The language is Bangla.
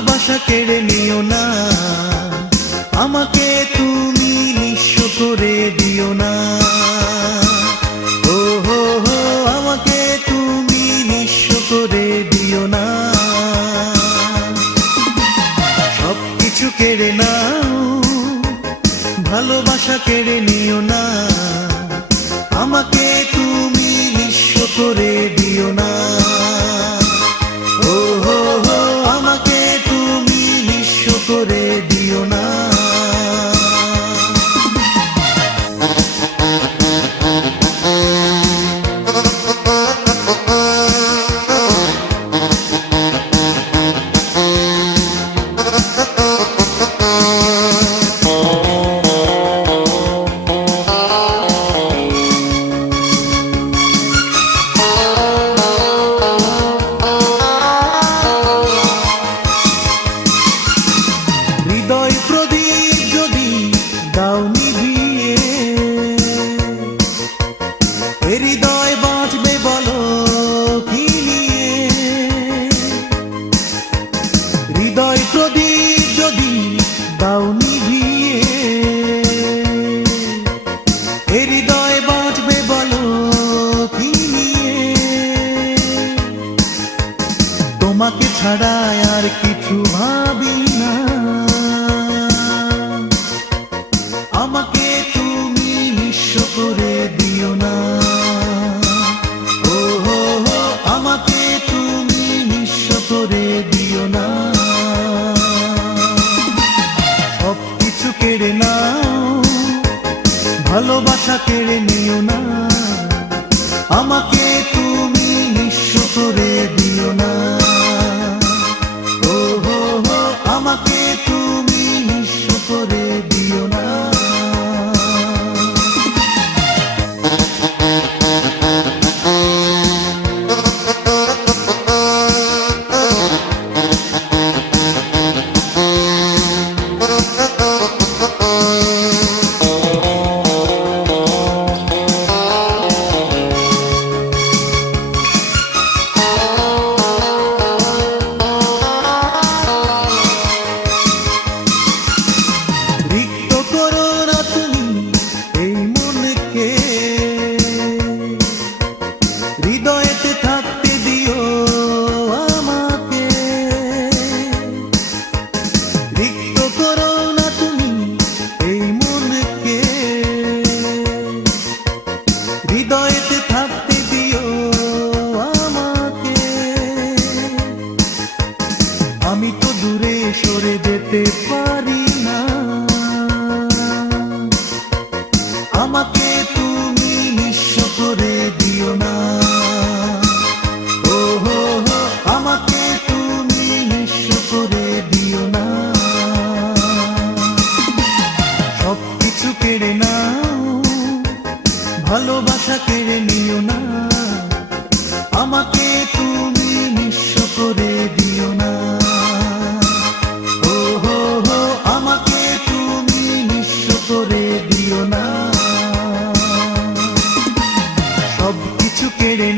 ভালোবাসা কেড়ে নিও না, আমাকে তুমি নিঃস্ব করে দিও না। ও হো হো, আমাকে তুমি নিঃস্ব করে দিও না। সবকিছু কেড়ে নাও, ভালোবাসা কেড়ে নিও না, আমাকে তুমি নিঃস্ব করে দিও না। ও হো হো, আমাকে তুমি নিঃস্ব করে দিও না। হৃদয় প্রদীপ যদি দাও নিভিয়ে, এ হৃদয় বাঁচবে বলো কি নিয়ে। হৃদয় প্রদীপ যদি দাও নিভিয়ে, এ হৃদয় বাঁচবে বলো কি নিয়ে। তোমাকে ছাড়া আর কিছু ভাবি না, আমাকে তুমি নিঃস্ব করে দিও না। ও হো হো, আমাকে তুমি নিঃস্ব করে দিও না। সবকিছু কেড়ে নাও, ভালোবাসা কেড়ে নিও না, আমাকে তুমি নিঃস্ব করে দিও না। ও হো হো, আমাকে তুমি নিঃস্ব করে দিও না। রিক্ত করো না তুমি এই মনকে, হৃদয়েতে থাকতে দিও আমাকে। রিক্ত করো না তুমি এই মনকে, হৃদয়েতে থাকতে দিও আমাকে। আমি তো দূরে সরে যেতে পারি না, আমাকে তুমি নিঃস্ব করে দিও না। ও হো হো, আমাকে তুমি নিঃস্ব করে দিও না। সবকিছু কেড়ে নাও, ভালোবাসা কেড়ে নিও না, আমাকে তুমি নিঃস্ব করে দিও না। ও হো হো, আমাকে তুমি নিঃস্ব করে দিও না। সবকিছু কেড়ে